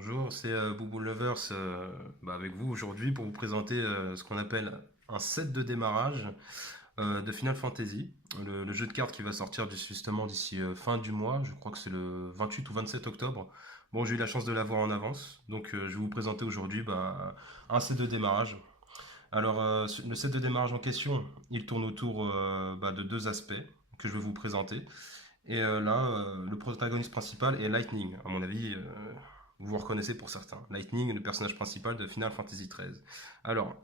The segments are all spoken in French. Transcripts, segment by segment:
Bonjour, c'est Boubou Lovers avec vous aujourd'hui pour vous présenter ce qu'on appelle un set de démarrage de Final Fantasy, le jeu de cartes qui va sortir justement d'ici fin du mois, je crois que c'est le 28 ou 27 octobre. Bon, j'ai eu la chance de l'avoir en avance, donc je vais vous présenter aujourd'hui un set de démarrage. Alors, le set de démarrage en question, il tourne autour de deux aspects que je vais vous présenter. Et le protagoniste principal est Lightning. À mon avis, vous vous reconnaissez pour certains. Lightning, le personnage principal de Final Fantasy XIII. Alors,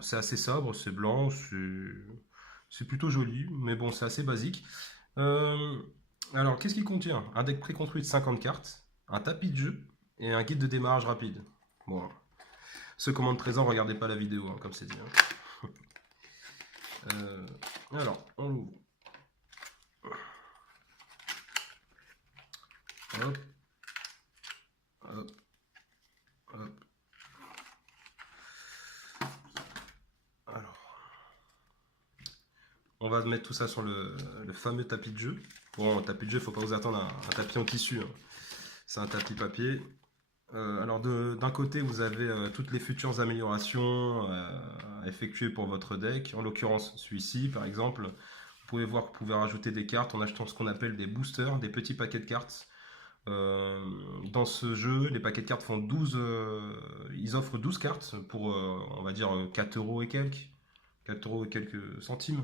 c'est assez sobre, c'est blanc, c'est plutôt joli, mais bon, c'est assez basique. Euh, alors, qu'est-ce qu'il contient? Un deck préconstruit de 50 cartes, un tapis de jeu et un guide de démarrage rapide. Bon, ceux qui ont moins de 13 ans, regardez pas la vidéo, hein, comme c'est dit, hein. Euh, alors, on l'ouvre. Hop, hop, hop. Alors, on va mettre tout ça sur le fameux tapis de jeu. Bon, tapis de jeu, il ne faut pas vous attendre à un tapis en tissu, hein. C'est un tapis papier. Alors, d'un côté, vous avez toutes les futures améliorations à effectuer pour votre deck. En l'occurrence, celui-ci, par exemple. Vous pouvez voir que vous pouvez rajouter des cartes en achetant ce qu'on appelle des boosters, des petits paquets de cartes. Euh, Dans ce jeu, les paquets de cartes font 12. Ils offrent 12 cartes pour, on va dire, 4 euros et quelques. 4 euros et quelques centimes.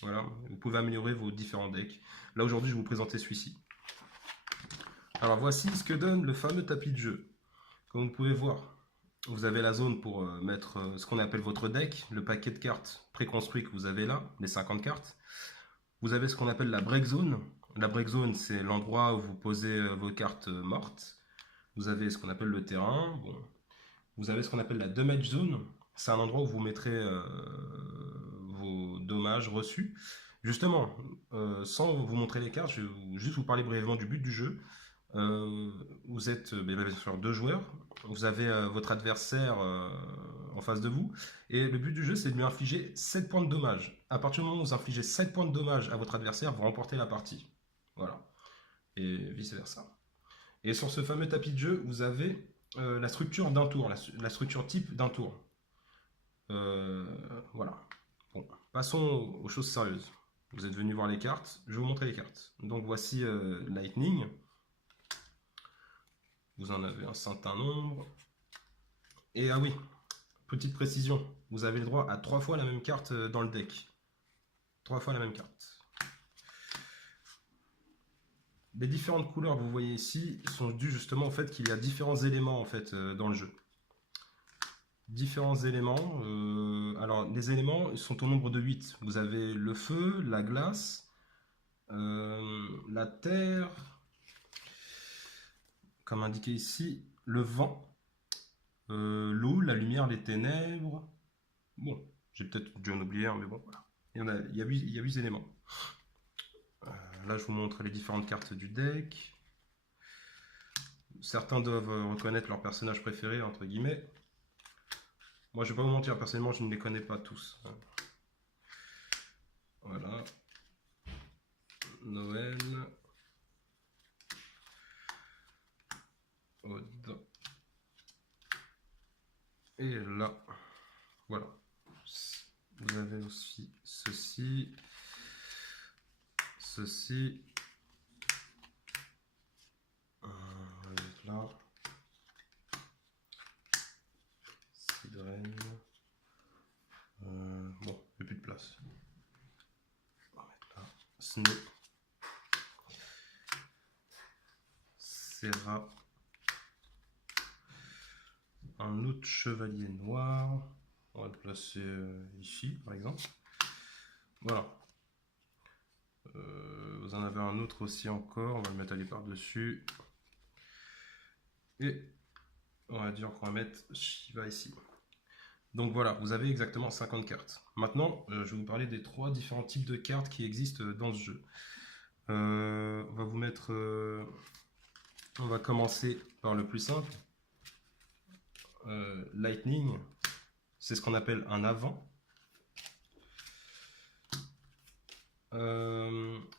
Voilà, vous pouvez améliorer vos différents decks. Là aujourd'hui, je vais vous présenter celui-ci. Alors voici ce que donne le fameux tapis de jeu. Comme vous pouvez voir, vous avez la zone pour mettre ce qu'on appelle votre deck, le paquet de cartes préconstruit que vous avez là, les 50 cartes. Vous avez ce qu'on appelle la break zone. La break zone, c'est l'endroit où vous posez vos cartes mortes. Vous avez ce qu'on appelle le terrain. Bon. Vous avez ce qu'on appelle la damage zone. C'est un endroit où vous mettrez vos dommages reçus. Justement, sans vous montrer les cartes, je vais juste vous parler brièvement du but du jeu. Vous êtes bien sûr deux joueurs. Vous avez votre adversaire en face de vous. Et le but du jeu, c'est de lui infliger 7 points de dommage. À partir du moment où vous infligez 7 points de dommage à votre adversaire, vous remportez la partie. Voilà. Et vice-versa. Et sur ce fameux tapis de jeu, vous avez la structure d'un tour, la structure type d'un tour. Euh, voilà. Bon, passons aux choses sérieuses. Vous êtes venu voir les cartes, je vais vous montrer les cartes. Donc voici Lightning. Vous en avez un certain nombre. Et ah oui, petite précision, vous avez le droit à 3 fois la même carte dans le deck. 3 fois la même carte. Les différentes couleurs que vous voyez ici sont dues justement au fait qu'il y a différents éléments en fait dans le jeu. Différents éléments. Alors les éléments sont au nombre de 8. Vous avez le feu, la glace, la terre, comme indiqué ici, le vent, l'eau, la lumière, les ténèbres. Bon, j'ai peut-être dû en oublier un, mais bon, voilà. Il y a 8 éléments. Là, je vous montre les différentes cartes du deck. Certains doivent reconnaître leur personnage préféré, entre guillemets. Moi, je vais pas vous mentir, personnellement, je ne les connais pas tous. Voilà. Noël. Aude. Et là, voilà. Vous avez aussi ceci, ceci. On va mettre là. Sidren. Bon, il n'y a plus de place. On va mettre là. Snow. Serra. Un autre chevalier noir. On va le placer ici, par exemple. Voilà. Vous en avez un autre aussi encore. On va le mettre aller par-dessus. Et on va dire qu'on va mettre Shiva ici. Donc voilà, vous avez exactement 50 cartes. Maintenant, je vais vous parler des 3 différents types de cartes qui existent dans ce jeu. On va vous mettre... on va commencer par le plus simple. Lightning, c'est ce qu'on appelle un avant.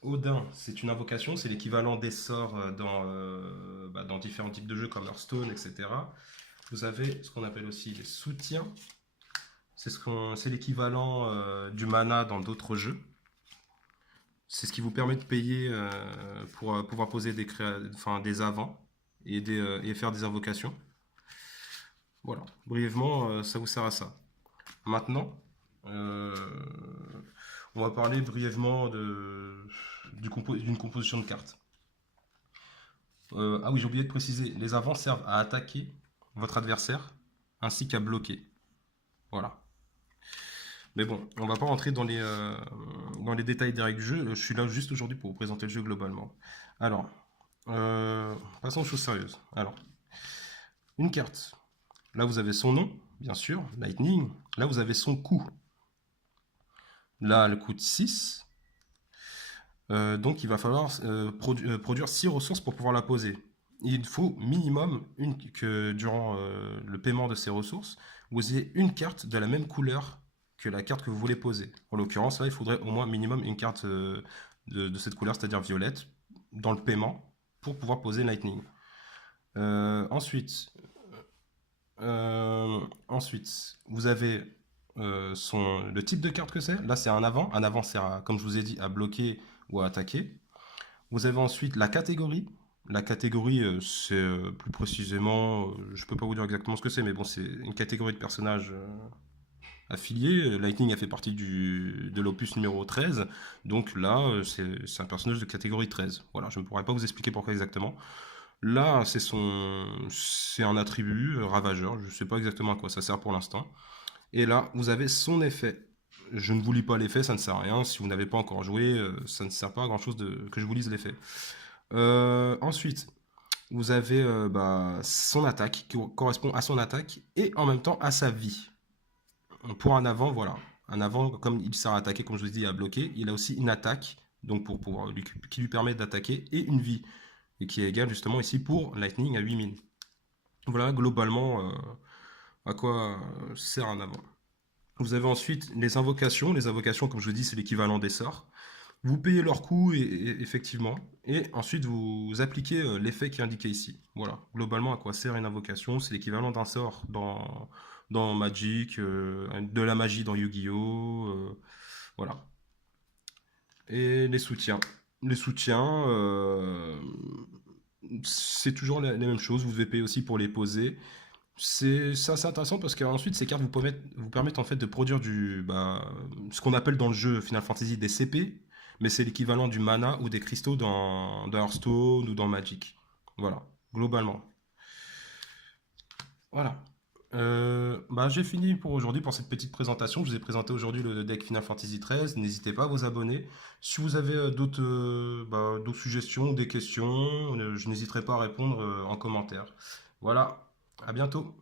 Odin, c'est une invocation, c'est l'équivalent des sorts dans dans différents types de jeux comme Hearthstone, etc. Vous avez ce qu'on appelle aussi les soutiens. C'est l'équivalent du mana dans d'autres jeux. C'est ce qui vous permet de payer pour pouvoir poser des avants et faire des invocations. Voilà, brièvement, ça vous sert à ça. Maintenant, euh, on va parler brièvement d'une composition de cartes. Ah oui, j'ai oublié de préciser, les avants servent à attaquer votre adversaire ainsi qu'à bloquer. Voilà. Mais bon, on va pas rentrer dans les détails directs du jeu. Je suis là juste aujourd'hui pour vous présenter le jeu globalement. Alors, passons aux choses sérieuses. Alors, une carte. Là, vous avez son nom, bien sûr, Lightning. Là, vous avez son coût. Là, elle coûte 6. Donc, il va falloir produire 6 ressources pour pouvoir la poser. Il faut minimum que durant le paiement de ces ressources, vous ayez une carte de la même couleur que la carte que vous voulez poser. En l'occurrence, là, il faudrait au moins minimum une carte de cette couleur, c'est-à-dire violette, dans le paiement pour pouvoir poser Lightning. Ensuite, vous avez le type de carte que c'est. Là, c'est un avant. Un avant sert, comme je vous ai dit, à bloquer ou à attaquer. Vous avez ensuite la catégorie. La catégorie, c'est plus précisément, je peux pas vous dire exactement ce que c'est, mais bon, c'est une catégorie de personnages affiliés. Lightning a fait partie de l'opus numéro 13. Donc là, c'est un personnage de catégorie 13. Voilà, je ne pourrais pas vous expliquer pourquoi exactement. Là, c'est un attribut ravageur. Je ne sais pas exactement à quoi ça sert pour l'instant. Et là, vous avez son effet. Je ne vous lis pas l'effet, ça ne sert à rien. Si vous n'avez pas encore joué, ça ne sert pas à grand chose que je vous lise l'effet. Ensuite, vous avez son attaque qui correspond à son attaque et en même temps à sa vie. Pour un avant, voilà. Un avant, comme il sert à attaquer, comme je vous ai dit, à bloquer, il a aussi une attaque donc qui lui permet d'attaquer et une vie. Et qui est égale justement ici pour Lightning à 8000. Voilà globalement à quoi sert un avant. Vous avez ensuite les invocations. Les invocations, comme je vous dis, c'est l'équivalent des sorts. Vous payez leur coût, effectivement, et ensuite vous appliquez l'effet qui est indiqué ici. Voilà, globalement à quoi sert une invocation, c'est l'équivalent d'un sort dans Magic, de la magie dans Yu-Gi-Oh! Voilà. Et les soutiens. Les soutiens, c'est toujours les mêmes choses, vous devez payer aussi pour les poser. C'est assez intéressant parce qu'ensuite ces cartes vous permettent en fait de produire ce qu'on appelle dans le jeu Final Fantasy des CP, mais c'est l'équivalent du mana ou des cristaux dans Hearthstone ou dans Magic. Voilà, globalement. Voilà. J'ai fini pour aujourd'hui pour cette petite présentation. Je vous ai présenté aujourd'hui le deck Final Fantasy XIII. N'hésitez pas à vous abonner. Si vous avez d'autres suggestions, des questions, je n'hésiterai pas à répondre en commentaire. Voilà, à bientôt.